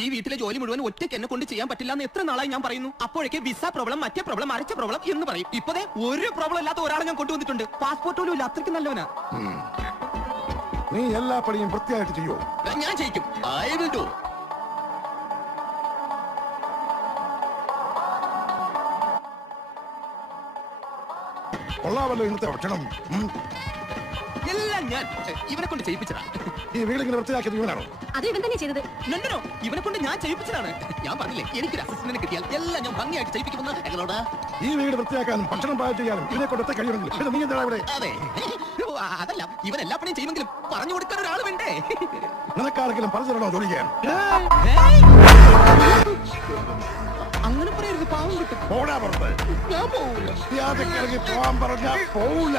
ഈ വീട്ടിലെ ജോലി മുഴുവൻ ഒറ്റയ്ക്ക് എന്നെ കൊണ്ട് ചെയ്യാൻ പറ്റില്ല എന്ന് എത്ര നാളായി ഞാൻ പറയുന്നു. അപ്പോഴേക്ക് വിസ പ്രോബ്ലം, മറ്റേ പ്രോബ്ലം, മറിച്ച പ്രോബ്ലം എന്ന് പറയും. ഇപ്പതേ ഒരു പ്രോബ്ലം ഇല്ലാത്ത ഒരാളെ ഞാൻ കൊണ്ടുവന്നിട്ടുണ്ട്. പാസ്പോർട്ട് പോലും ഇല്ല, അത്രയ്ക്ക് നല്ലവനാ. നീ എല്ലാ പണിയും വൃത്തിയായിട്ട് ചെയ്യോ? ഞാൻ ചെയ്യിക്കും. I will do. കൊള്ളാമല്ലോ ഇന്നത്തെ ഭക്ഷണം. എല്ലാം ഞാൻ ഇവനെ കൊണ്ട് ചെയ്യിപ്പിച്ചതാ. ഈ വീടിങ്ങനെ വൃത്തിയാക്കിയത് ഇവനാണോ? അത് ഇവൻ തന്നെ ചെയ്തത്. നോ, ഇവനെ കൊണ്ട് ഞാൻ ചെയ്യിപ്പിച്ചതാണ്. ഞാൻ പറഞ്ഞില്ലേ, എനിക്കൊരു അസിസ്റ്റന്റിനെ കിട്ടിയാൽ എല്ലാം ഞാൻ ഭംഗിയായിട്ട് ചെയ്യിപ്പിക്കുമെന്ന്. ഞങ്ങളോട് ഈ വീട് വൃത്തിയാക്കാനും ഭക്ഷണം പാകം ചെയ്യാനും ഇതിനെ കൊണ്ട് കഴിയുമെങ്കിൽ പിന്നെ നീ എന്താ ഇവിടെ? അതെ, അതല്ല, ഇവൻ എല്ലാ പണിയും ചെയ്യുമെങ്കിലും പറഞ്ഞു കൊടുക്കാൻ ഒരാൾ വേണ്ടേ? നിനക്കാരെങ്കിലും പറഞ്ഞു തരണോ ജോലി ചെയ്യാൻ? അങ്ങനെ പറയരുത്, പാവം കിട്ടും. പോടാ പുറത്ത്. ഞാൻ പോവില്ല. ഇറങ്ങി പോവാൻ പറഞ്ഞാൽ പോവില്ല.